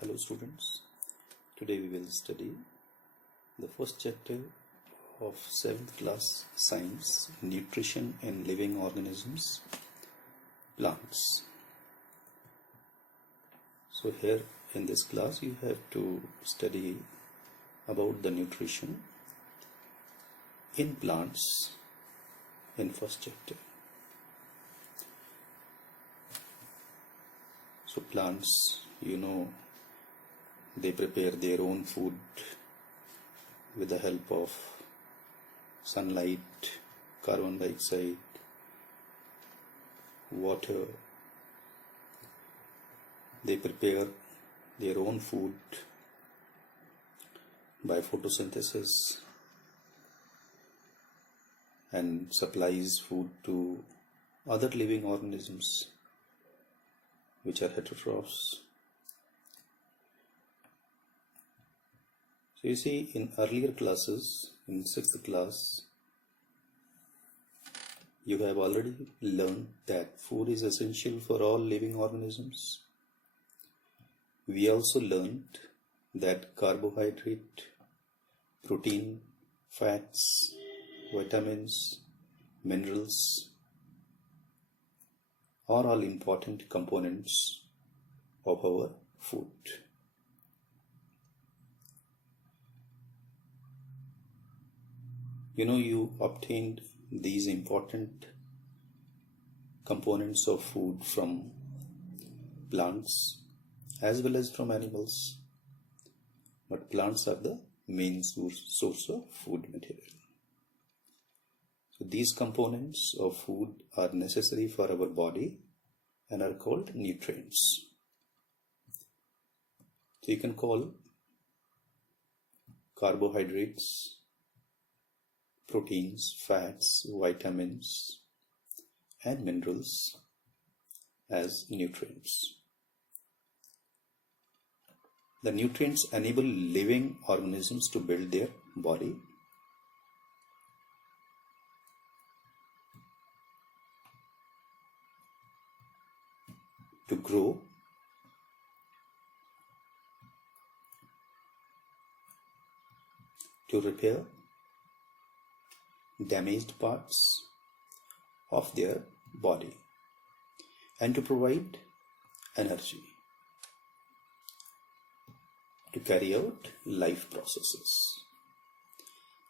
Hello students, today we will study the first chapter of 7th class science, nutrition in living organisms, plants. So here in this class you have to study about the nutrition in plants in first chapter. So plants, they prepare their own food with the help of sunlight, carbon dioxide, water. They prepare their own food by photosynthesis and supplies food to other living organisms which are heterotrophs. So you see, in earlier classes, in 6th class, you have already learned that food is essential for all living organisms. We also learned that carbohydrate, protein, fats, vitamins, minerals are all important components of our food. You obtained these important components of food from plants as well as from animals, but plants are the main source of food material. So these components of food are necessary for our body and are called nutrients. So you can call carbohydrates, proteins, fats, vitamins, and minerals as nutrients. The nutrients enable living organisms to build their body, to grow, to repair damaged parts of their body, and to provide energy, to carry out life processes.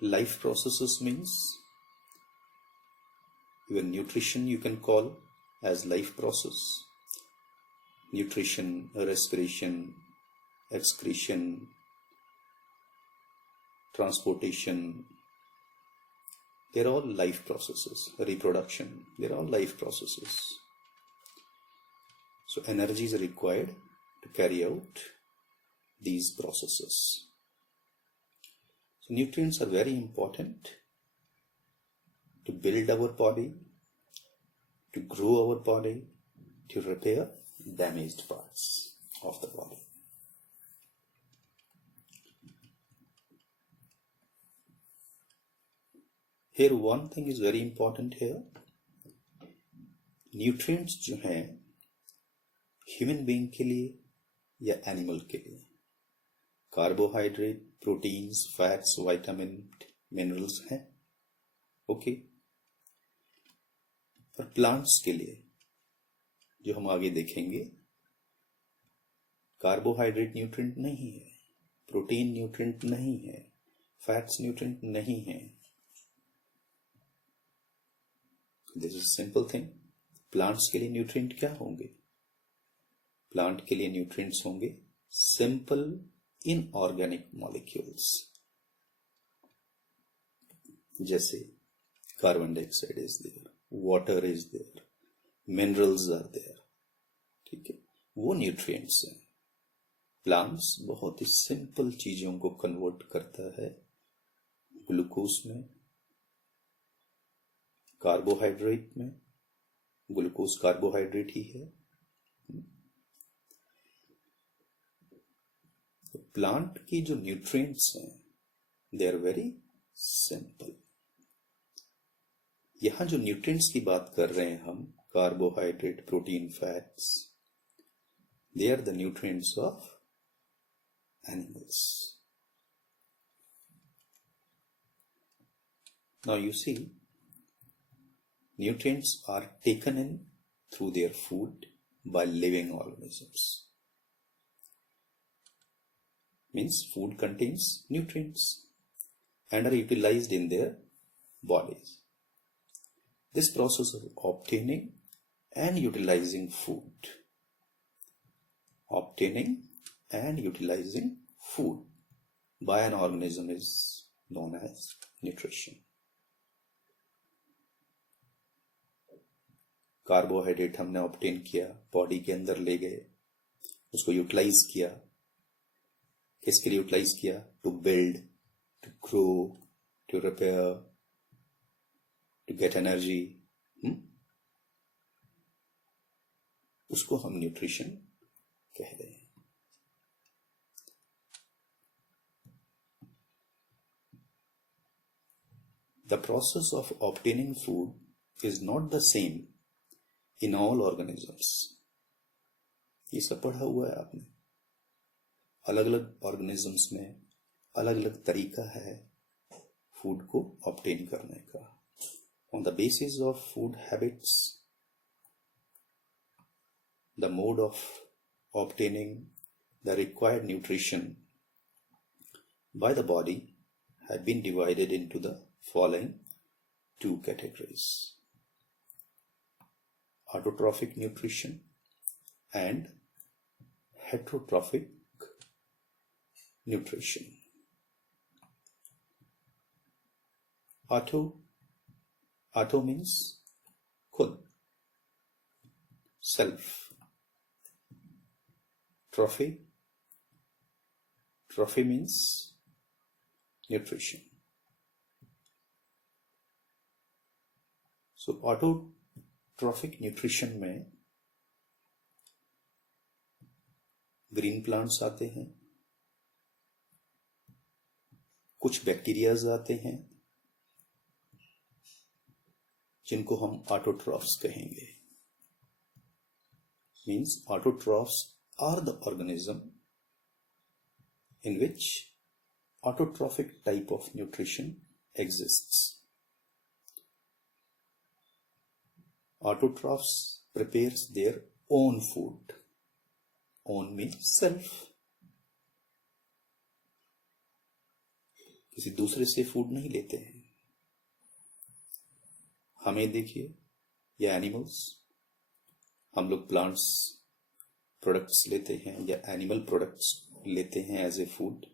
Life processes means even nutrition you can call as life process. Nutrition, respiration, excretion, transportation, they're all life processes. Reproduction, they're all life processes. So energy is required to carry out these processes. So nutrients are very important to build our body, to grow our body, to repair damaged parts of the body. Here one thing is very important here. Nutrients जो हैं human being के लिए या animal के लिए, carbohydrate, proteins, fats, vitamin, minerals हैं, okay. पर plants के लिए जो हम आगे देखेंगे, कार्बोहाइड्रेट न्यूट्रिएंट नहीं है, प्रोटीन न्यूट्रिएंट नहीं है, फैट्स न्यूट्रिएंट नहीं है. This is simple thing. Plants के लिए न्यूट्रिएंट क्या होंगे? प्लांट के लिए न्यूट्रिएंट्स होंगे सिंपल इनऑर्गेनिक मॉलिक्यूल्स, जैसे carbon dioxide is there, water is there, minerals are there. ठीक है, वो न्यूट्रिएंट्स हैं. प्लांट्स बहुत ही सिंपल चीजों को कन्वर्ट करता है ग्लूकोज में, कार्बोहाइड्रेट में. ग्लूकोज कार्बोहाइड्रेट ही है. तो प्लांट की जो न्यूट्रिएंट्स हैं दे आर वेरी सिंपल. यहां जो न्यूट्रिएंट्स की बात कर रहे हैं हम, carbohydrate, protein, fats, they are the nutrients of animals. Now you see, nutrients are taken in through their food by living organisms. Means food contains nutrients and are utilized in their bodies. This process of obtaining and utilizing food, by an organism is known as nutrition. Carbohydrate हमने obtain किया, body के अंदर ले गए, उसको utilise किया. किसके लिए यूटिलाइज किया? To build, to grow, to repair, to get energy. उसको हम न्यूट्रिशन कह रहे हैं. The process of obtaining food is not the same in all organisms. ये सब पढ़ा हुआ है आपने. अलग अलग ऑर्गेनिजम्स में अलग अलग तरीका है फूड को ऑब्टेन करने का. On the basis of food habits, the mode of obtaining the required nutrition by the body had been divided into the following two categories: autotrophic nutrition and heterotrophic nutrition. Auto means khud, self. Trophy means nutrition. So autotrophic nutrition में green plants आते हैं, कुछ bacterias आते हैं जिनको हम autotrophs कहेंगे. Means autotrophs are the organism in which autotrophic type of nutrition exists. Autotrophs prepares their own food. Own means self. किसी दूसरे से फूड नहीं लेते हैं. हमें देखिए, या एनिमल्स, हम लोग प्लांट्स प्रोडक्ट्स लेते हैं या एनिमल प्रोडक्ट्स लेते हैं as a food.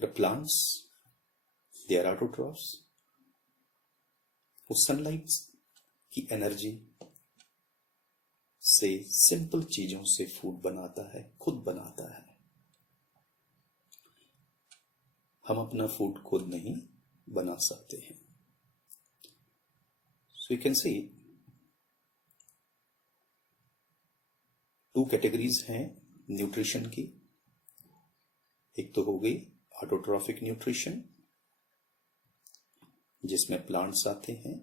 The plants, they are autotrophs. वो सनलाइट की एनर्जी से सिंपल चीजों से फूड बनाता है, खुद बनाता है. हम अपना फूड खुद नहीं बना सकते हैं. So you can see two categories हैं न्यूट्रिशन की. एक तो हो गई ऑटोट्रॉफिक न्यूट्रिशन जिसमें प्लांट्स आते हैं,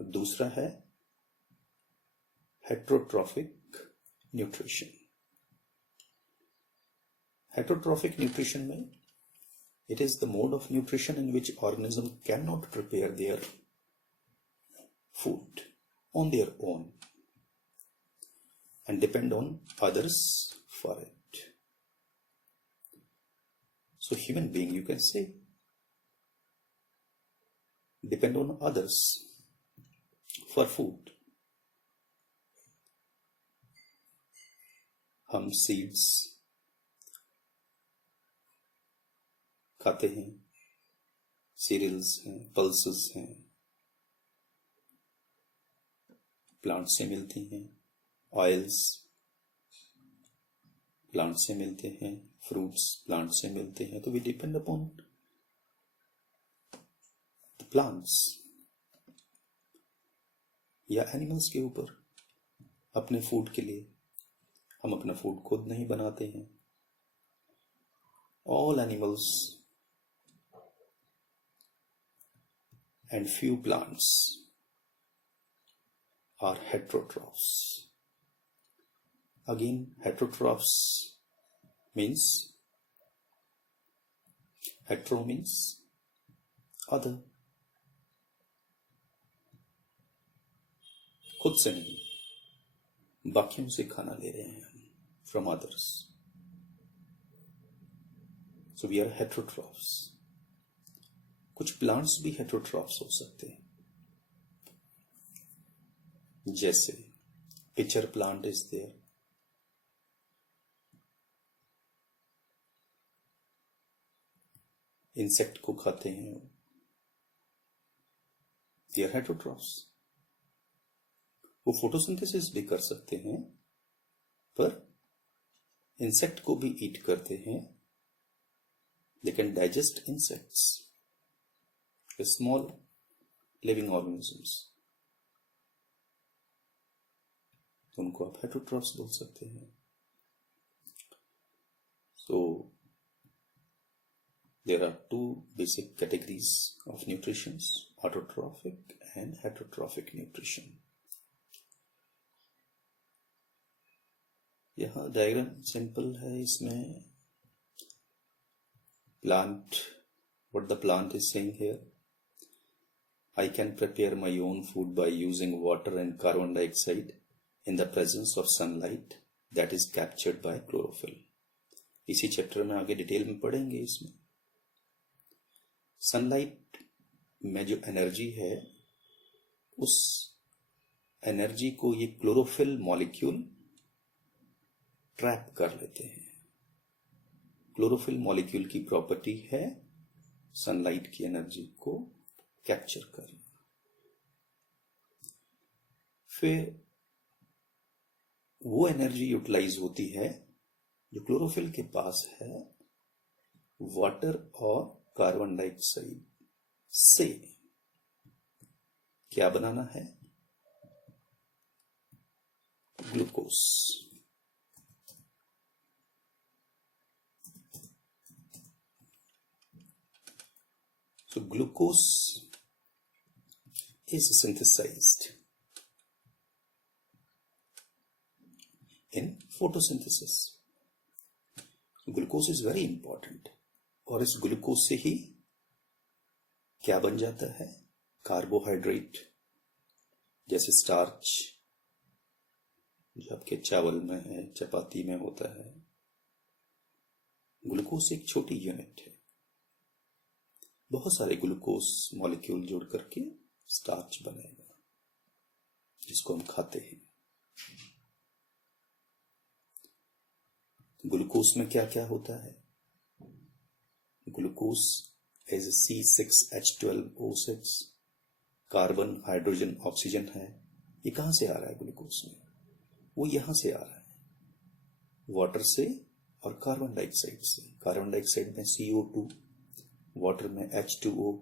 दूसरा है हेट्रोट्रॉफिक न्यूट्रिशन. हेट्रोट्रॉफिक न्यूट्रिशन में it is the mode of nutrition in which organism cannot prepare their food on their own and depend on others for it. So human being, you can say, depend on others for food. हम seeds खाते हैं, serials हैं, pulses हैं, plant से मिलती हैं, oils plant से मिलते हैं, फ्रूट्स प्लांट से मिलते हैं. तो we depend upon the plants या एनिमल्स के ऊपर अपने फूड के लिए. हम अपना फूड खुद नहीं बनाते हैं. All animals and few plants are heterotrophs. Again, heterotrophs means, hetero means other, खुद से नहीं, बाकियों से खाना ले रहे हैं हम, from others. So we are heterotrophs. कुछ प्लांट्स भी हेटेरोट्रॉफ्स हो सकते हैं, जैसे pitcher plant is there, insect को खाते हैं, दे आर हेटेरोट्रॉफ्स. वो फोटोसिंथेसिस भी कर सकते हैं, पर इंसेक्ट को भी ईट करते हैं. They can digest insects, small living organisms, उनको आप हेटेरोट्रॉफ्स बोल सकते हैं. सो there are two basic categories of nutrition: autotrophic and heterotrophic nutrition. यहाँ डायग्राम सिंपल है. इसमें plant, what the plant is saying here, I can prepare my own food by using water and carbon dioxide in the presence of sunlight that is captured by chlorophyll. इसी chapter में आगे detail में पढ़ेंगे. इसमें sunlight में जो energy है, उस एनर्जी को ये क्लोरोफिल मॉलिक्यूल ट्रैप कर लेते हैं. क्लोरोफिल मॉलिक्यूल की प्रॉपर्टी है सनलाइट की एनर्जी को कैप्चर करना. फिर वो एनर्जी यूटिलाइज होती है जो क्लोरोफिल के पास है वाटर और कार्बन डाइऑक्साइड से. क्या बनाना है? Glucose. So glucose is synthesized in photosynthesis. Glucose is very important. और इस ग्लूकोज से ही क्या बन जाता है? कार्बोहाइड्रेट, जैसे स्टार्च जो आपके चावल में है, चपाती में होता है. ग्लूकोज एक छोटी यूनिट है. बहुत सारे ग्लूकोज मॉलिक्यूल जोड़ करके स्टार्च बनेगा, जिसको हम खाते हैं. ग्लूकोज में क्या क्या होता है? Glucose as C6H12O6, carbon, hydrogen, oxygen है. ये कहां से आ रहा है ग्लूकोज में? वो यहां से आ रहा है, वाटर से और कार्बन डाइऑक्साइड से. कार्बन डाइऑक्साइड में CO2, वाटर में H2O.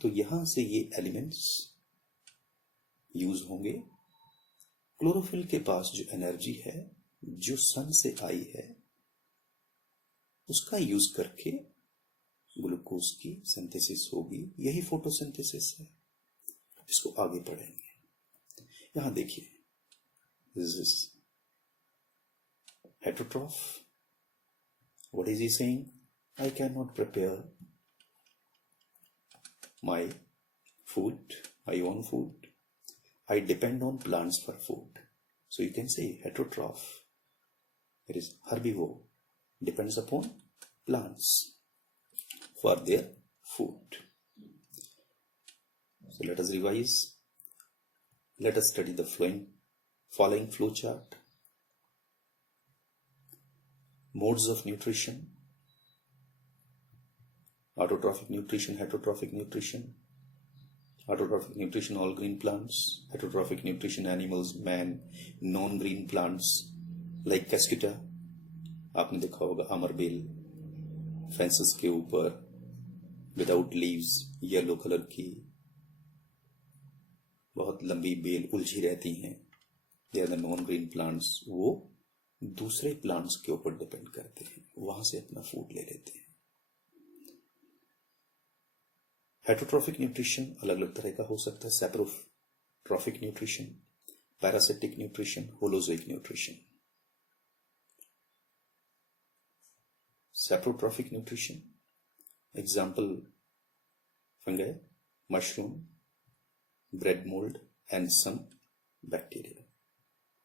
तो यहां से ये एलिमेंट्स यूज होंगे. क्लोरोफिल के पास जो एनर्जी है, जो सन से आई है, उसका यूज करके ग्लूकोज की सिंथेसिस होगी. यही फोटोसिंथेसिस है. इसको आगे पढ़ेंगे. यहां देखिए, this is heterotroph. What is he saying? I cannot prepare my food, my own food. I depend on plants for food. So you can say heterotroph. It is herbivore, depends upon plants for their food. So let us revise. Let us study the following flow chart. Modes of nutrition: autotrophic nutrition, heterotrophic nutrition. Autotrophic nutrition, all green plants. Heterotrophic nutrition, animals, man, non-green plants like cascita. आपने देखा होगा अमरबेल fences के ऊपर without leaves, yellow colour की बहुत लंबी bell उलझी रहती हैं. They are the non green plants. वो दूसरे प्लांट्स के ऊपर डिपेंड करते हैं, वहां से अपना फूड ले लेते हैं. हेटरोट्रॉफिक न्यूट्रिशन अलग अलग तरह का हो सकता है. Saprotrophic nutrition, parasitic nutrition, holozoic nutrition. saprotrophic nutrition, example fungi, mushroom, bread mold and some bacteria.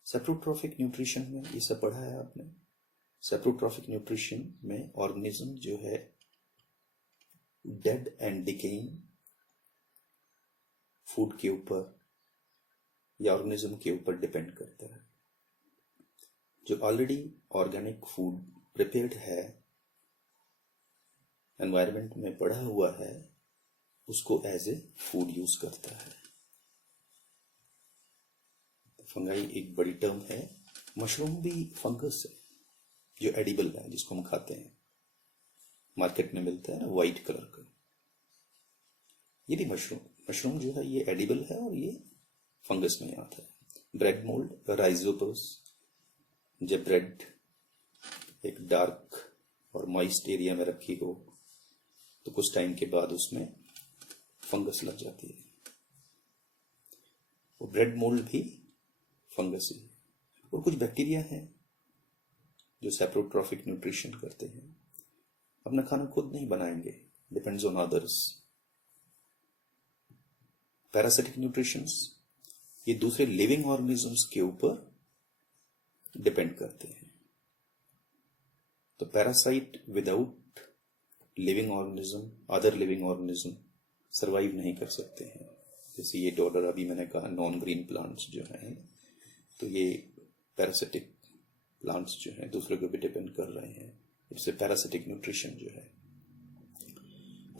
saprotrophic nutrition में ये सब पढ़ा है आपने. saprotrophic nutrition में ऑर्गेनिज्म जो है डेड एंड डिकेइंग फूड के ऊपर या ऑर्गेनिज्म के ऊपर डिपेंड करता है. जो ऑलरेडी ऑर्गेनिक फूड प्रिपेयर्ड है, एनवायरनमेंट में पड़ा हुआ है, उसको एज ए फूड यूज करता है. फंगाई एक बड़ी टर्म है. मशरूम भी फंगस है जो एडिबल है, जिसको हम खाते हैं. मार्केट में मिलता है ना व्हाइट कलर का. ये भी मशरूम जो है ये एडिबल है और ये फंगस में आता है. Bread mould, Rhizopus. जब ब्रेड एक डार्क और मॉइस्ट एरिया में रखी हो तो कुछ टाइम के बाद उसमें फंगस लग जाती है. वो ब्रेड मोल्ड भी फंगस है. और कुछ बैक्टीरिया हैं जो सैप्रोट्रॉफिक न्यूट्रिशन करते हैं. अपना खाना खुद नहीं बनाएंगे, depends on others. Parasitic nutritions, ये दूसरे लिविंग ऑर्गेनिजम्स के ऊपर डिपेंड करते हैं. तो parasite without leaving organism, other living organism survive नहीं कर सकते हैं. जैसे ये डॉलर अभी मैंने कहा, नॉन ग्रीन प्लांट्स जो हैं, तो ये पैरासिटिक प्लांट्स जो हैं दूसरे को भी डिपेंड कर रहे हैं. इससे पैरासिटिक न्यूट्रिशन जो है.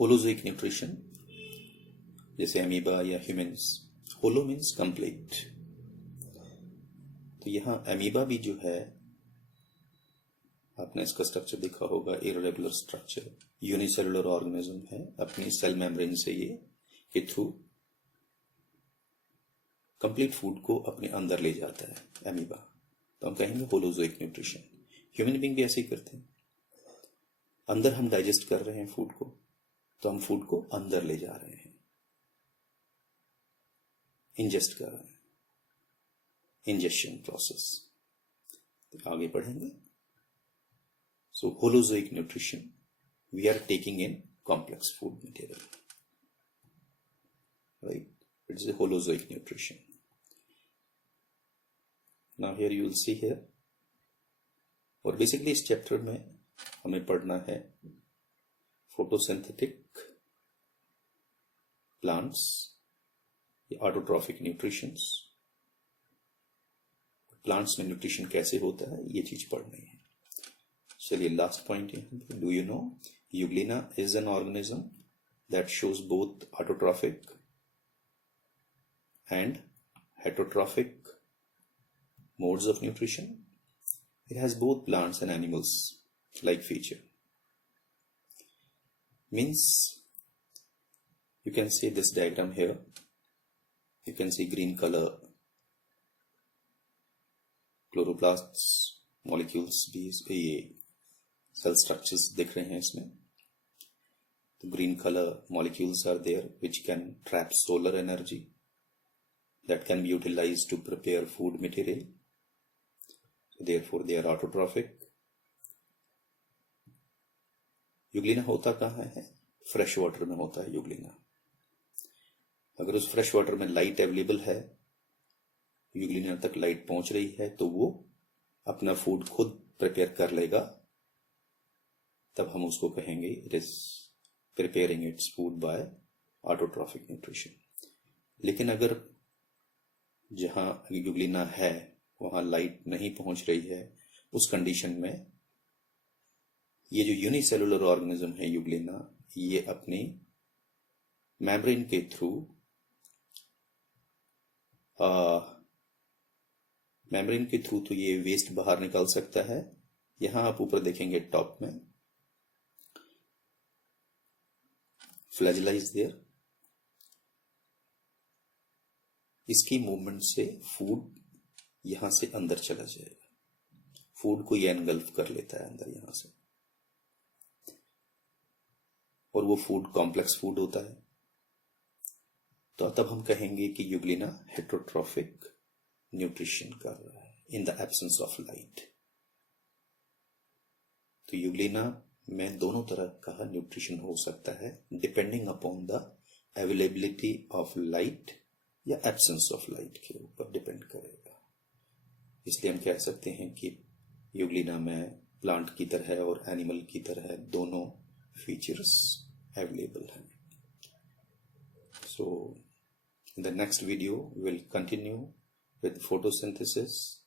होलोजोइक न्यूट्रिशन जैसे अमीबा या ह्यूमंस. होलो मीन्स कंप्लीट. तो यहां अमीबा भी जो है, आपने इसका स्ट्रक्चर देखा होगा, इररेगुलर स्ट्रक्चर. यूनिसेलुलर ऑर्गेनिज्म है. अपनी सेल मेम्ब्रेन से ये के थ्रू कंप्लीट फूड को अपने अंदर ले जाता है अमीबा. तो हम कहेंगे होलोजोइक न्यूट्रिशन. ह्यूमन बीइंग भी ऐसे ही करते हैं. अंदर हम डाइजेस्ट कर रहे हैं फूड को, तो हम फूड को अंदर ले जा रहे हैं, इंजेस्ट कर रहे हैं. Injection process. तो आगे पढ़ेंगे. So holozoic nutrition, we are taking in complex food material, right? It's a holozoic nutrition. Now here you will see here, और बेसिकली इस चैप्टर में हमें पढ़ना है फोटोसिंथेटिक प्लांट्स या ऑटोट्रॉफिक न्यूट्रिशंस. प्लांट्स में न्यूट्रिशन कैसे होता है ये चीज पढ़नी है. चलिए लास्ट पॉइंट है. Do you know Euglena is an organism that shows both autotrophic and heterotrophic modes of nutrition. It has both plants and animals like feature. Means you can see this diagram here. You can see green color chloroplasts molecules भी ये cell structures दिख रहे हैं इसमें. तो green color molecules are there which can trap solar energy that can be utilized to prepare food material. Therefore they are autotrophic. Euglena होता कहाँ है? फ्रेश वाटर में होता है यूग्लिना. अगर उस फ्रेश वाटर में लाइट अवेलेबल है, यूग्लिना तक लाइट पहुंच रही है, तो वो अपना फूड खुद प्रिपेयर कर लेगा. तब हम उसको कहेंगे it is preparing its food by autotrophic nutrition. लेकिन अगर जहां यूग्लिना है वहां लाइट नहीं पहुंच रही है, उस कंडीशन में ये जो यूनिसेलुलर ऑर्गेनिज्म है यूग्लिना, ये अपनी मेम्ब्रेन के थ्रू तो ये वेस्ट बाहर निकाल सकता है. यहां आप ऊपर देखेंगे टॉप में फ्लैजेला इज देयर. इसकी मूवमेंट से फूड यहां से अंदर चला जाएगा. फूड को ये एनगल्फ कर लेता है अंदर यहां से, और वो फूड कॉम्प्लेक्स फूड होता है. तो तब हम कहेंगे कि यूग्लिना हेटरोट्रॉफिक न्यूट्रिशन कर रहा है in the absence of light. तो यूग्लिना में दोनों तरह का न्यूट्रिशन हो सकता है, depending upon the availability of light या एब्सेंस ऑफ लाइट के ऊपर डिपेंड करेगा। इसलिए हम कह सकते हैं कि यूग्लिना में प्लांट की तरह और एनिमल की तरह दोनों फीचर्स अवेलेबल हैं। So in the next video will continue with photosynthesis,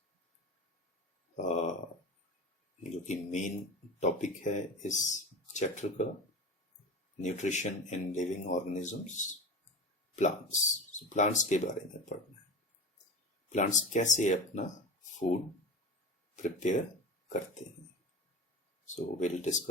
जो कि मेन टॉपिक है इस चैप्टर का, nutrition in living organisms, plants. Plants के बारे में पढ़ना है, प्लांट्स कैसे अपना फूड प्रिपेयर करते हैं। So will discuss